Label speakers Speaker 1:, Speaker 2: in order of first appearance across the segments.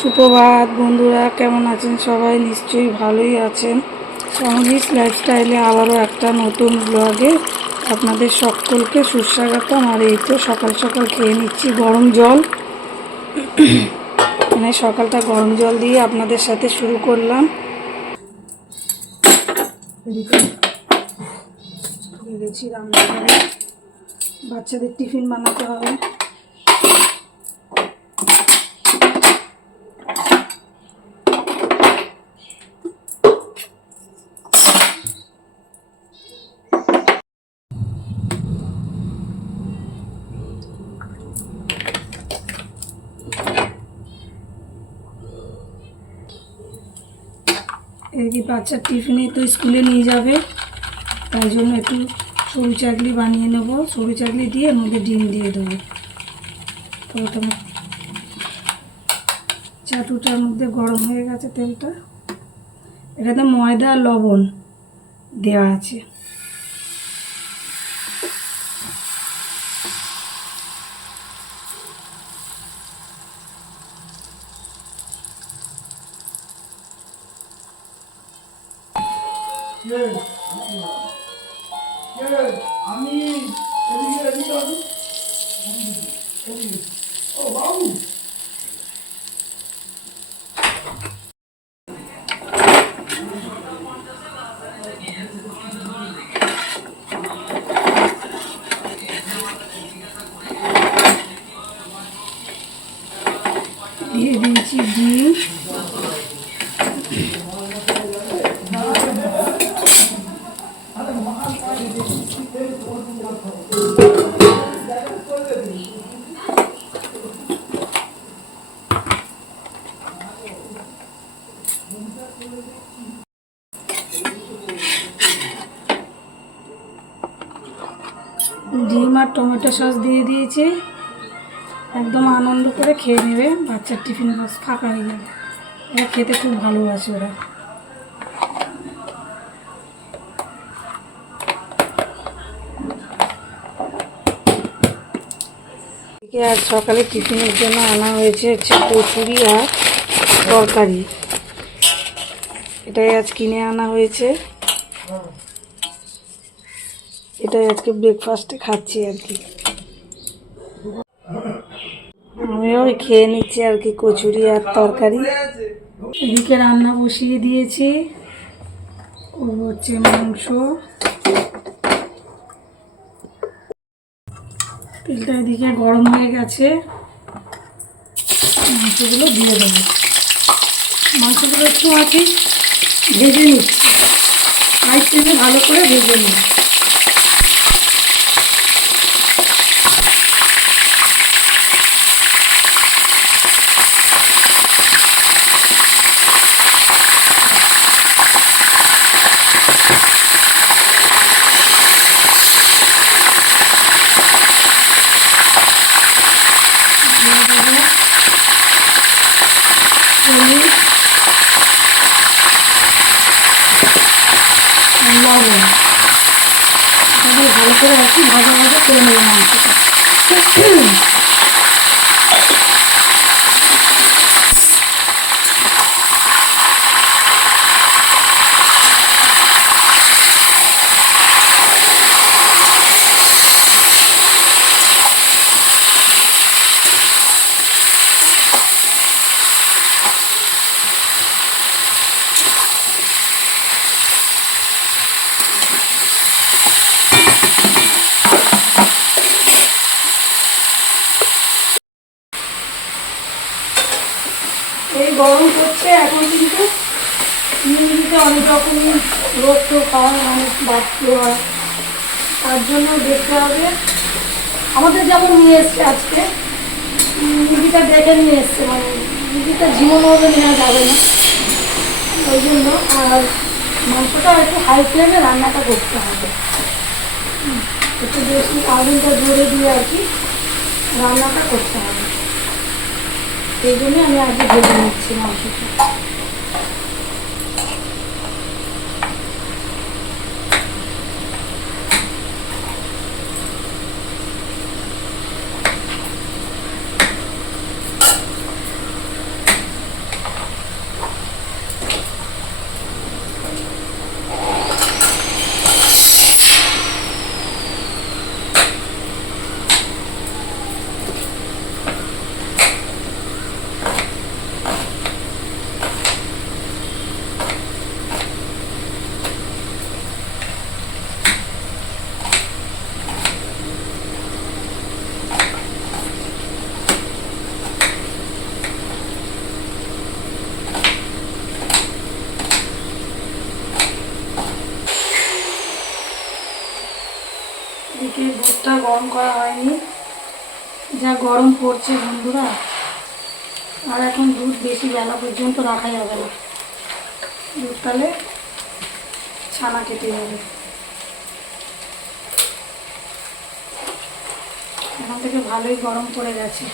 Speaker 1: সুপ্রভাত বন্ধুরা, কেমন আছেন সবাই? নিশ্চয়ই ভালোই আছেন। সংগীত লাইফস্টাইলে আবারও একটা নতুন ব্লগে আপনাদের সকলকে সুস্বাগতম। আর এই তো সকাল সকাল খেয়ে নিচ্ছি গরম জল। মানে সকালটা গরম জল দিয়ে আপনাদের সাথে শুরু করলাম। বাচ্চাদের টিফিন বানাতে হবে। এদিকে বাচ্চার টিফিনে তো স্কুলে নিয়ে যাবে। তাই জন্য একটু সরু চাকলি বানিয়ে নেব। সরু চাকলি দিয়ে মধ্যে ডিম দিয়ে দেবো। প্রথমে চাটুটার মধ্যে গরম হয়ে গেছে তেলটা। এটাতে ময়দা আর লবণ দেওয়া আছে।
Speaker 2: 今儿
Speaker 1: 俺们 ডিম আর টমেটো সস দিয়ে দিয়েছি। একদম আনন্দ করে খেয়ে নেবে। বাচ্চার টিফিন বক্স ফাঁকা হয়ে যাবে। এরা খেতে খুব ভালোবাসে ওরা। আজ সকালে টিফিনের জন্য আনা হয়েছে হচ্ছে কচুরি আর তরকারি। এটাই আজ কিনে আনা হয়েছে। এটাই আজকে ব্রেকফাস্টে খাচ্ছি আর কি। আমিও খেয়ে নিচ্ছি আর কি কচুরি আর তরকারি। এদিকে রান্না বসিয়ে দিয়েছি। ও হচ্ছে মাংস। তেলটা এদিকে গরম হয়ে গেছে। মাংসগুলো দিয়ে দেবো। মাংসগুলো একটু আছে ভেজে নিচ্ছি ফ্লেমে ভালো করে ভেজে নিই দিয়ে দেবো হলুদ আর লবণ ভালো করে কি ভাজা ভাজা করে নেব মাংসটা এই গরম করছে, এখন কিন্তু ইংরেজিতে অনেক রকমের রোগ টোগ হয়, অনেক বাড়তে হয়। তার জন্য দেখতে হবে। আমাদের যেমন নিয়ে এসছে আজকে মুরগিটা দেখে নিয়ে এসছে মানে মুরগিটা জীবনভাবে নেওয়া যাবে না। ওই জন্য আর মাংসটা একটু হাই ফ্লেমে রান্নাটা করতে হবে। একটু বেশি আগুনটা জোরে দিয়ে আর কি রান্নাটা করতে হবে। এই জন্য আমি আগে ভেজে নিচ্ছি মাংসটা দুধটা গরম করা হয়নি। যা গরম পড়ছে বন্ধুরা। আর এখন দুধ বেশি বেলা পর্যন্ত রাখা যাবে না। দুধ তাহলে ছানা কেটে যাবে এখন থেকে ভালোই গরম পড়ে গেছে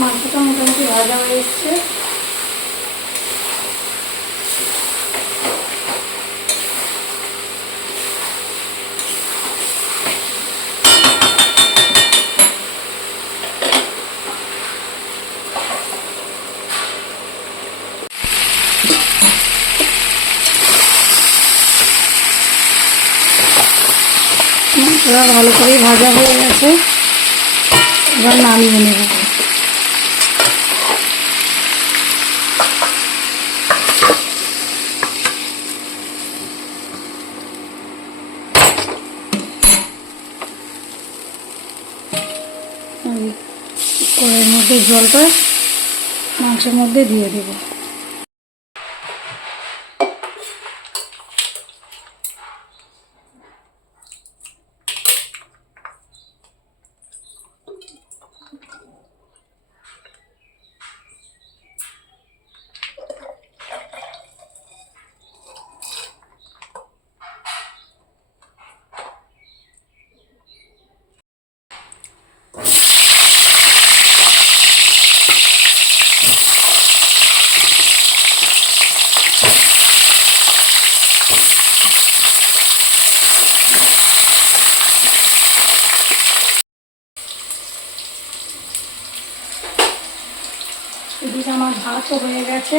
Speaker 1: মাংসটা মোটামুটি ভাজা হয়ে এসছে মাংসটা ভালো করেই ভাজা হয়ে গেছে। এবার নামিয়ে নেব। কড়াইয়ের মধ্যে জলটা মাংসের মধ্যে দিয়ে দেবো এদিকে ভাতও হয়ে গেছে।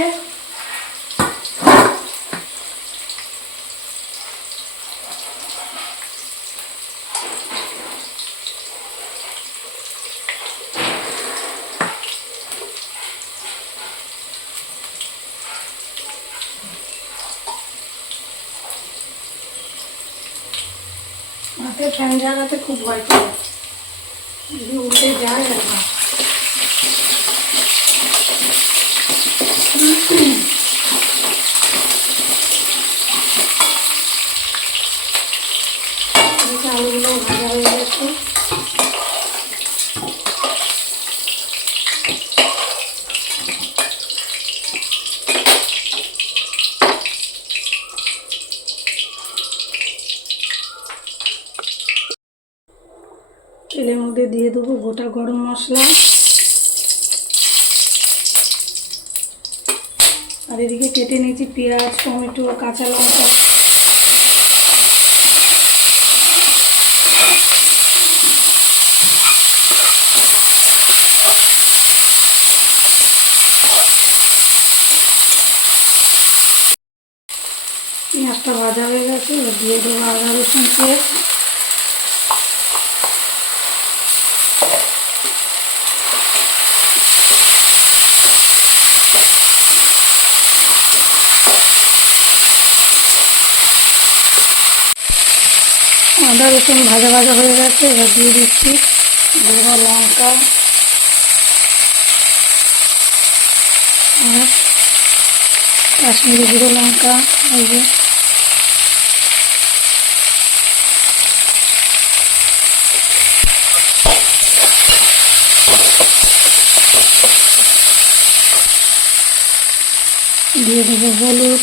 Speaker 1: ফ্যান জায়গাতে খুব ভয় যদি উঠে যায় আর ভাত এদিকে আলুগুলো ভাজা তেলের মধ্যে দিয়ে দেবো গোটা গরম মশলা। আর এদিকে কেটে নিয়েছি পেঁয়াজ, টমেটো, কাঁচা লঙ্কা। পেঁয়াজটা ভাজা হয়ে গেছে, এবার দিয়ে দেবো আদা রসুন পেস্ট আদা রসুন ভাজা ভাজা হয়ে গেছে, এবার দিয়ে দিচ্ছি গুঁড়ো লঙ্কা। আর কাশ্মীরি গুঁড়ো লঙ্কা, এই যে। দিয়ে দেব হলুদ।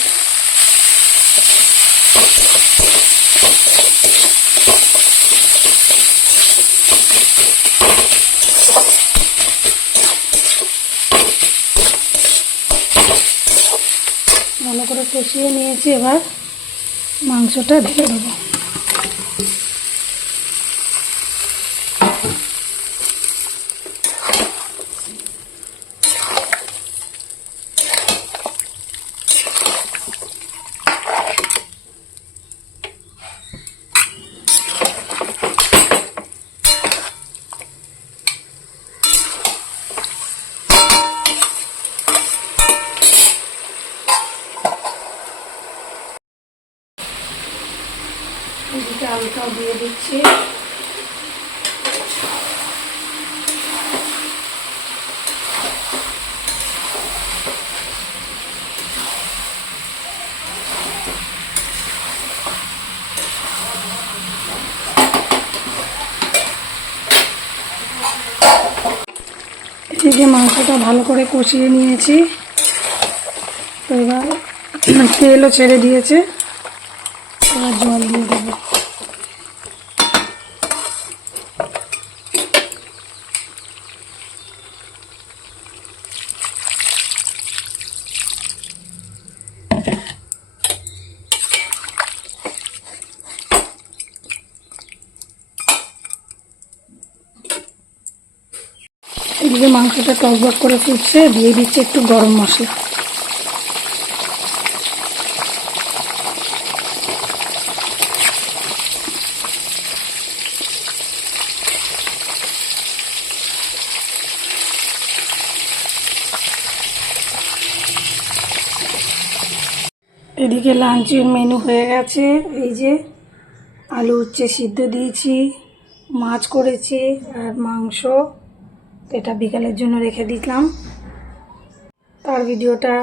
Speaker 1: মনে করে কষিয়ে নিয়েছি এবার মাংসটা ঢেলে দেবো। দিচ্ছি। এদিকে মাংসটা ভালো করে কষিয়ে নিয়েছি তো এবার তেলও ছেড়ে দিয়েছে এবার জল দিয়ে দেবো এদিকে মাংসটা টকবক করে ফুটছে, দিয়ে দিচ্ছে একটু গরম মশলা। এদিকে লাঞ্চের মেনু হয়ে গেছে। এই যে আলু উচ্ছে সিদ্ধ দিয়েছি, মাছ করেছি, আর মাংস। এটা বিকালের জন্য রেখে দিলাম। তার ভিডিওটা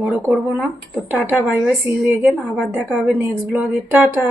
Speaker 1: বড় করব না। তো tata, bye bye see you again আবার দেখা হবে নেক্সট ব্লগে টাটা।